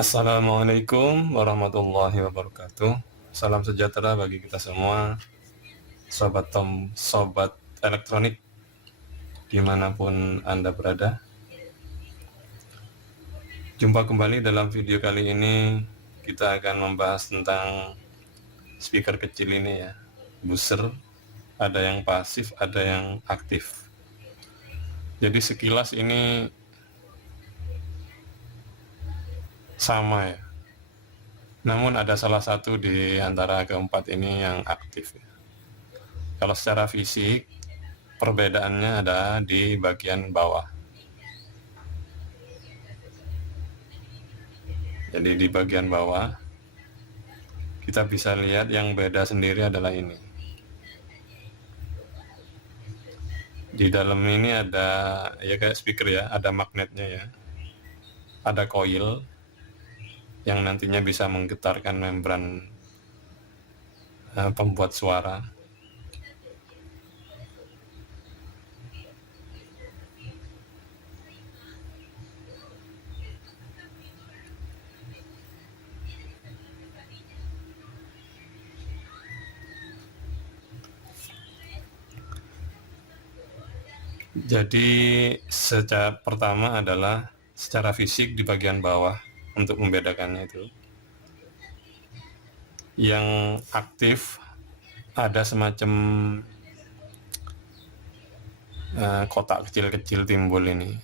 Assalamualaikum warahmatullahi wabarakatuh. Salam sejahtera bagi kita semua, sobat elektronik dimanapun Anda berada. Jumpa kembali dalam video kali ini. Kita akan membahas tentang speaker kecil ini ya, booster. Ada yang pasif, ada yang aktif. Jadi sekilas ini sama ya, namun ada salah satu di antara keempat ini yang aktif ya. Kalau secara fisik, perbedaannya ada di bagian bawah. Jadi di bagian bawah kita bisa lihat yang beda sendiri adalah ini. Di dalam ini ada ya kayak speaker ya, ada magnetnya ya, ada coil yang nantinya bisa menggetarkan membran pembuat suara. Jadi pertama adalah secara fisik di bagian bawah untuk membedakannya itu. Yang aktif ada semacam kotak kecil-kecil timbul ini.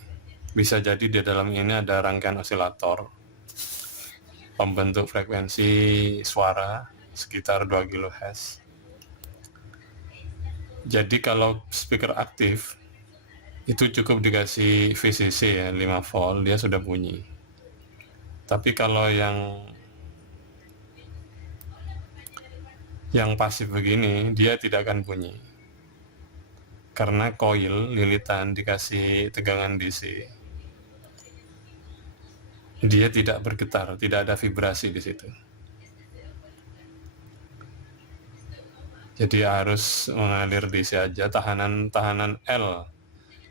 Bisa jadi di dalam ini ada rangkaian osilator pembentuk frekuensi suara sekitar 2 kHz. Jadi kalau speaker aktif itu cukup dikasih VCC ya 5 volt, dia sudah bunyi. Tapi kalau yang pasif begini, dia tidak akan bunyi karena coil lilitan dikasih tegangan DC, dia tidak bergetar, tidak ada vibrasi di situ. Jadi harus mengalir DC aja. Tahanan L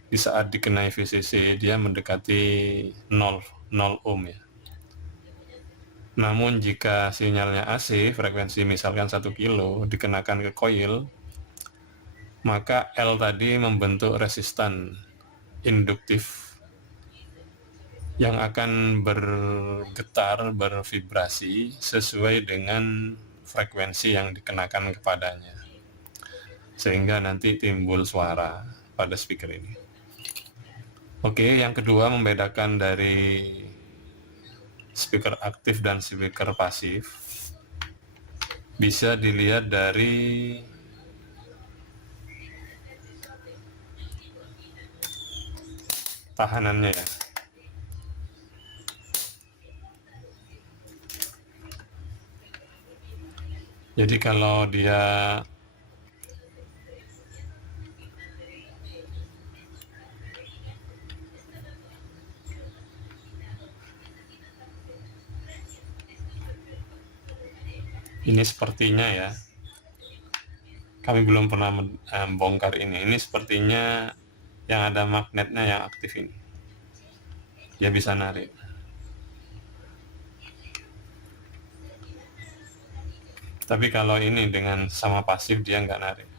di saat dikenai VCC dia mendekati 0 ohm ya. Namun jika sinyalnya AC, frekuensi misalkan 1 kilo dikenakan ke coil, maka L tadi membentuk resistan induktif yang akan bergetar, bervibrasi sesuai dengan frekuensi yang dikenakan kepadanya, sehingga nanti timbul suara pada speaker ini. Oke, yang kedua membedakan dari speaker aktif dan speaker pasif bisa dilihat dari tahanannya ya. Jadi kalau dia ini sepertinya ya, kami belum pernah membongkar ini sepertinya yang ada magnetnya yang aktif ini, dia bisa narik. Tapi kalau ini dengan sama pasif dia nggak narik.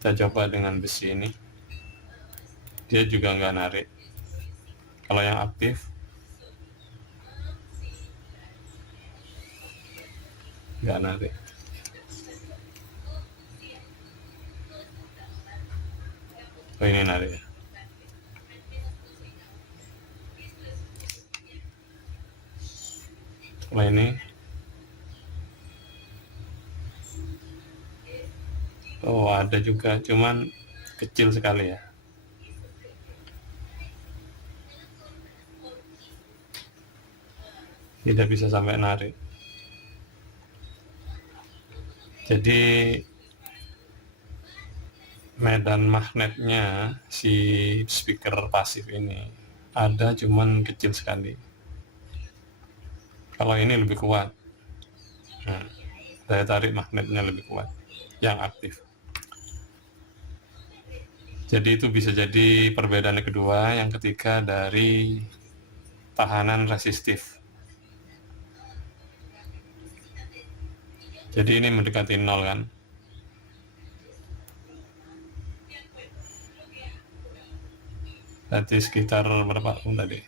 Kita coba dengan besi ini, dia juga nggak narik. Kalau yang aktif nggak narik. Oh, ini narik ya. Kalau ini ada juga, cuman kecil sekali ya. Tidak bisa sampai narik. Jadi medan magnetnya si speaker pasif ini ada, cuman kecil sekali. Kalau ini lebih kuat, daya tarik magnetnya lebih kuat yang aktif. Jadi itu bisa jadi perbedaan kedua. Yang ketiga dari tahanan resistif. Jadi ini mendekati 0 kan. Berarti sekitar berapa ohm tadi?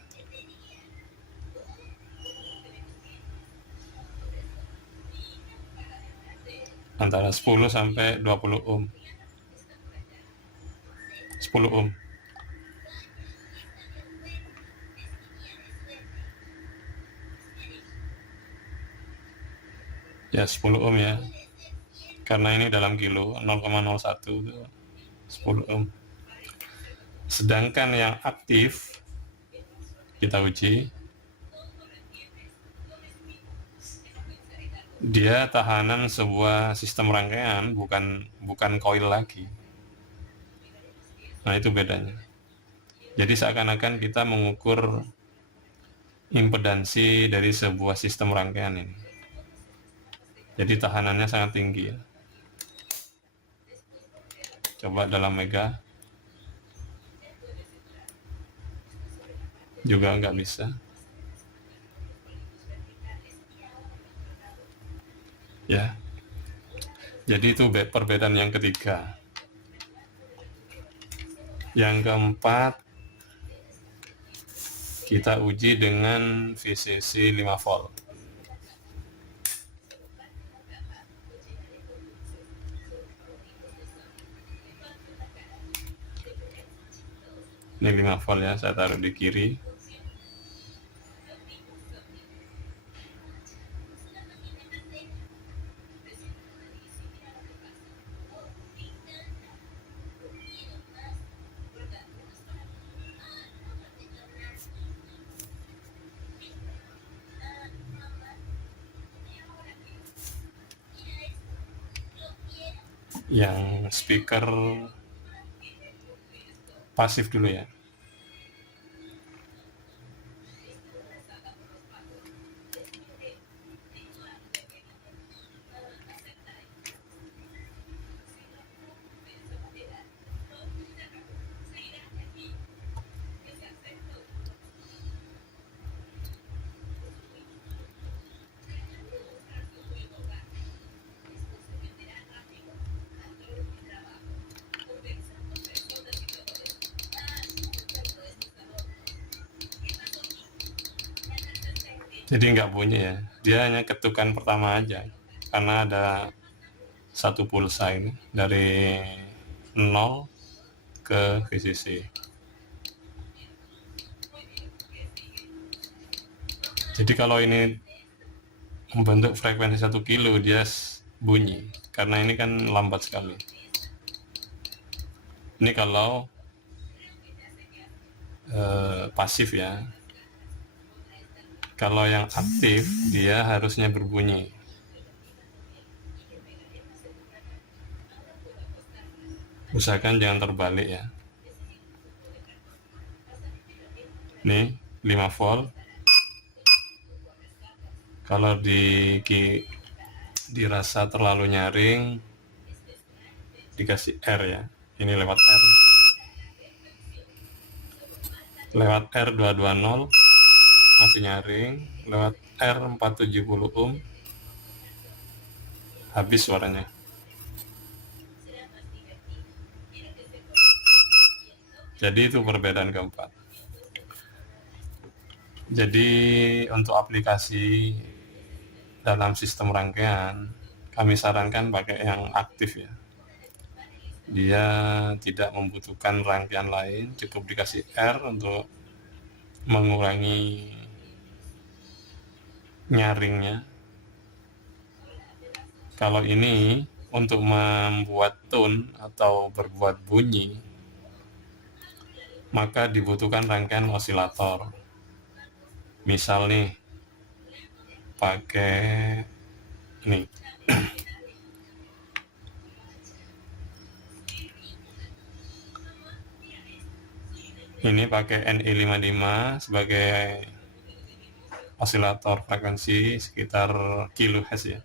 Antara 10 sampai 20 ohm. 10 ohm. Ya 10 ohm ya. Karena ini dalam kilo, 0,01 itu 10 ohm. Sedangkan yang aktif kita uji, dia tahanan sebuah sistem rangkaian, bukan koil lagi. Nah, itu bedanya. Jadi seakan-akan kita mengukur impedansi dari sebuah sistem rangkaian ini. Jadi tahanannya sangat tinggi ya. Coba dalam mega juga nggak bisa. Ya, jadi itu perbedaan yang ketiga. Yang keempat, kita uji dengan VCC 5 volt. Ini 5 volt ya, saya taruh di kiri. Yang speaker pasif dulu ya. Jadi nggak bunyi ya, dia hanya ketukan pertama aja, karena ada satu pulsa ini dari 0 ke VCC. Jadi kalau ini membentuk frekuensi 1 kilo, dia bunyi, karena ini kan lambat sekali. Ini kalau pasif ya. Kalau yang aktif, dia harusnya berbunyi. Usahakan jangan terbalik ya. Nih, 5 volt. Kalau dirasa terlalu nyaring, dikasih R ya. Ini lewat R. Lewat R 220 masih nyaring, lewat R 470 ohm habis suaranya. Jadi itu perbedaan keempat. Jadi untuk aplikasi dalam sistem rangkaian, kami sarankan pakai yang aktif ya. Dia tidak membutuhkan rangkaian lain, cukup dikasih R untuk mengurangi nyaringnya. Kalau ini untuk membuat tone atau berbuat bunyi, maka dibutuhkan rangkaian osilator. Misal nih, pakai ini. Ini pakai NI55 sebagai osilator frekuensi sekitar kilohertz ya.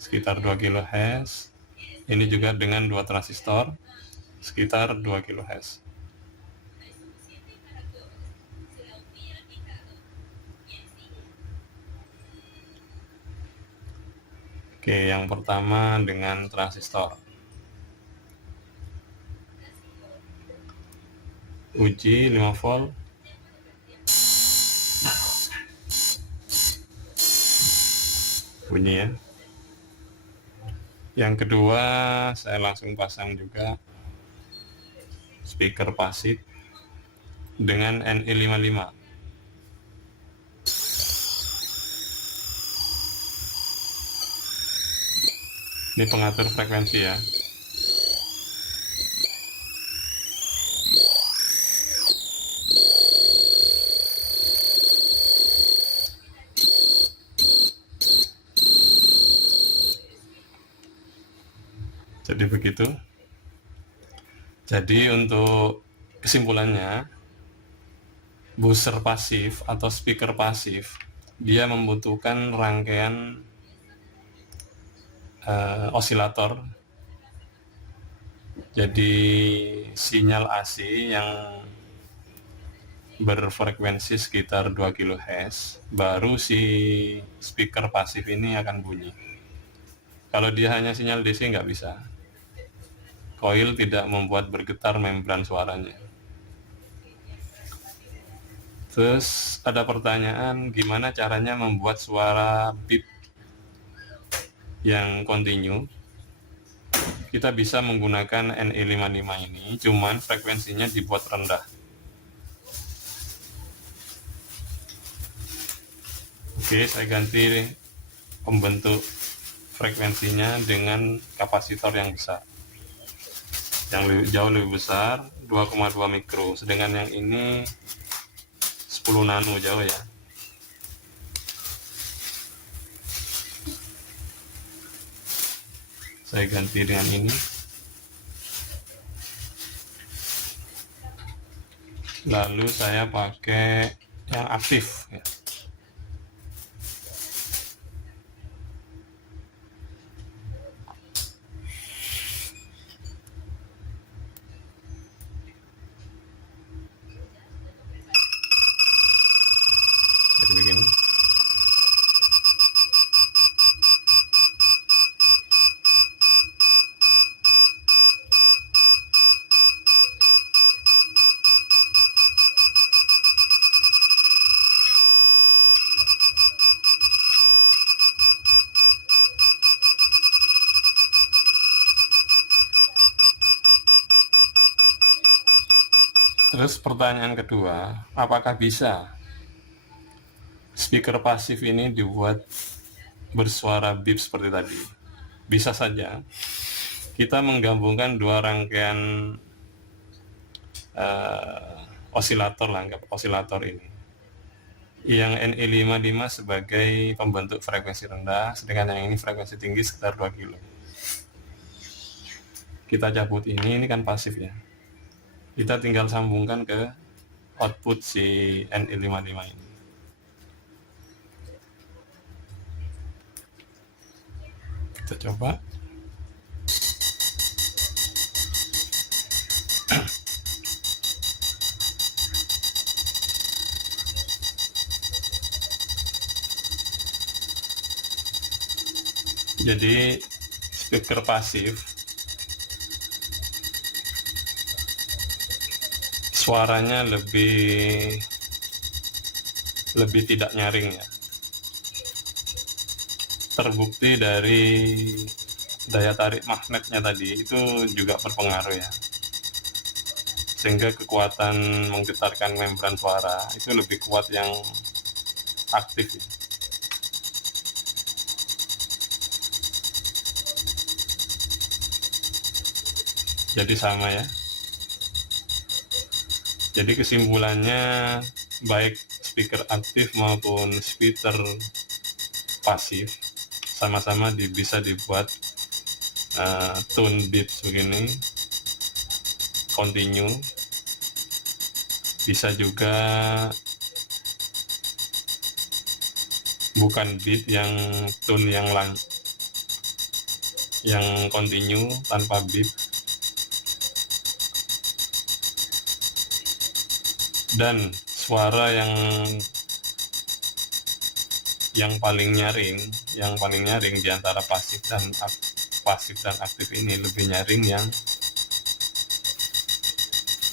Sekitar 2 kHz. Ini juga dengan 2 transistor sekitar 2 kHz. Oke, yang pertama dengan transistor. Uji 5 volt. Bunyi ya. Yang kedua, saya langsung pasang juga speaker pasif dengan NE55. Ini pengatur frekuensi ya. Jadi begitu. Jadi untuk kesimpulannya, booster pasif atau speaker pasif, dia membutuhkan rangkaian osilator. Jadi sinyal AC yang berfrekuensi sekitar 2 kHz, baru si speaker pasif ini akan bunyi. Kalau dia hanya sinyal DC nggak bisa. Coil tidak membuat bergetar membran suaranya. Terus ada pertanyaan, gimana caranya membuat suara beep yang kontinu? Kita bisa menggunakan NE55 ini, cuman frekuensinya dibuat rendah. Oke, saya ganti pembentuk frekuensinya dengan kapasitor yang besar, yang jauh lebih besar, 2,2 mikro, sedangkan yang ini 10 nano, jauh ya. Saya ganti dengan ini. Lalu saya pakai yang aktif ya. Jadi begini. Terus pertanyaan kedua, apakah bisa speaker pasif ini dibuat bersuara beep seperti tadi? Bisa saja. Kita menggabungkan dua rangkaian osilator lah, anggap osilator ini. Yang NE55 sebagai pembentuk frekuensi rendah, sedangkan yang ini frekuensi tinggi sekitar 2 kilo. Kita cabut ini kan pasif ya. Kita tinggal sambungkan ke output si NE55 ini. Kita coba. Jadi speaker pasif suaranya lebih tidak nyaring ya. Terbukti dari daya tarik magnetnya tadi itu juga berpengaruh ya. Sehingga kekuatan menggetarkan membran suara itu lebih kuat yang aktif ya. Jadi sama ya. Jadi kesimpulannya, baik speaker aktif maupun speaker pasif sama-sama bisa dibuat tone beats begini, continue. Bisa juga bukan beat, yang tone yang continue tanpa beat. Dan suara yang paling nyaring di antara pasif dan aktif ini lebih nyaring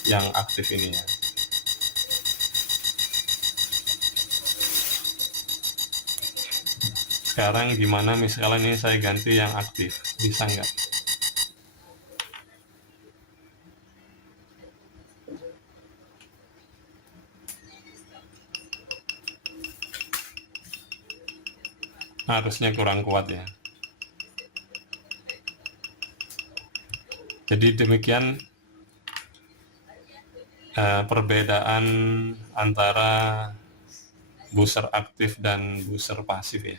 yang aktif ini ya. Sekarang gimana misalnya ini saya ganti yang aktif, bisa nggak? Harusnya kurang kuat ya. Jadi demikian perbedaan antara booster aktif dan booster pasif ya.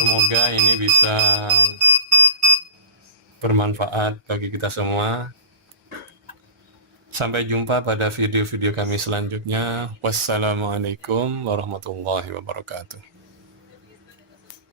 Semoga ini bisa bermanfaat bagi kita semua. Sampai jumpa pada video-video kami selanjutnya. Wassalamualaikum warahmatullahi wabarakatuh.